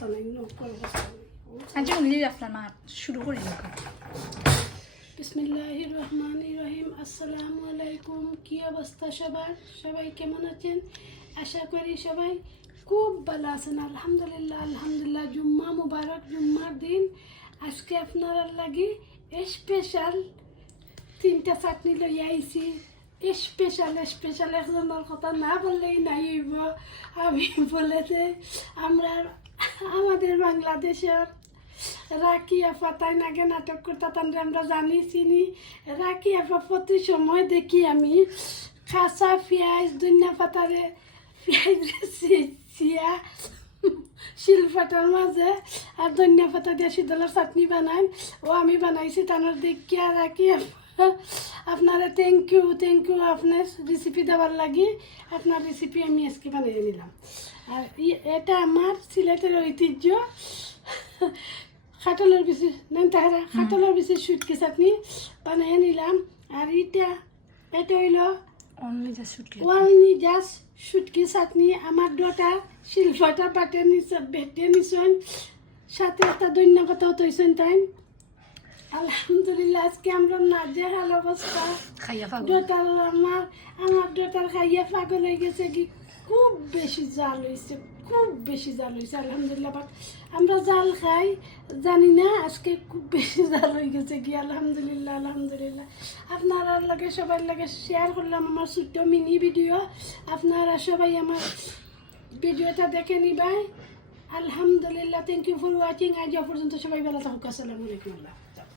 অবস্থা নাই নৌকার অবস্থা নাই আজকে উনি আপনার মা শুরু করে দেখো বিসমিল্লাহির রহমানির রহিম আসসালামু আলাইকুম। কি অবস্থা সবার? সবাই কেমন আছেন? আশা করি সবাই খুব ভালো আছেন। আলহামদুলিল্লাহ আলহামদুলিল্লাহ জুম্মা মুবারক জুম্মার দিন। আজকে আপনারা লাগি স্পেশাল তিনটা চাটনি লই আইছি। স্পেশাল স্পেশাল একজনের কথা না বললেই নাই হইব। আমি বলে যে, আমরা আমাদের বাংলাদেশের রাখি আপা তাই নাগে নাটক করতে করতাম আমরা জানি, চিনি। রাখি আপা প্রতি সময় দেখি আমি। খাসা পেঁয়াজ, ধনিয়া পাতারে পেঁয়াজ চিয়া, শিলপাটার মাঝে আর ধনিয়া পাতা দিয়ে শীতলের চাটনি বানাই ও আমি বানাইছি তানোর দেখিয়া রাখি আপা আপনারা থ্যাংক ইউ থ্যাংক ইউ আপনার রেসিপি দেওয়ার লাগি আপনার রেসিপি আমি আজকে বানিয়ে নিলাম। আর এটা আমার সিলেটের ঐতিহ্য। খাটলের বেশি নেন তাহারা খাটলের বেশি সুটকি চাটনি বানিয়ে নিলাম। আর এটা এটা হইল অনলি জাস্ট সুটকি চাটনি আমার দুটা শিলফটা বাটে নিছে বেটে নিছেন। সাথে একটা ধন্যবাদও তৈছেন তাই। আলহামদুলিল্লাহ আজকে আমরা নাজে হাল অবস্থা। খাইয়া পাবো ডোটার আমার আমার ডোটার খাইয়া পাগল হয়ে গেছে কি খুব বেশি জাল হয়েছে খুব বেশি জাল হয়েছে আলহামদুলিল্লাহ। বাট আমরা জাল খাই জানি না আজকে খুব বেশি জাল হয়ে গেছে কি আলহামদুলিল্লাহ আলহামদুলিল্লাহ। আপনারা লাগে সবার লাগে শেয়ার করলাম আমার ছোট্ট মিনি ভিডিও আপনারা সবাই আমার ভিডিওটা দেখে নিবাই। আলহামদুলিল্লাহ থ্যাংক ইউ ফর ওয়াচিং আজ পর্যন্ত সবাই ভালো থাকুক। আসসালামু আলাইকুম আল্লাহ।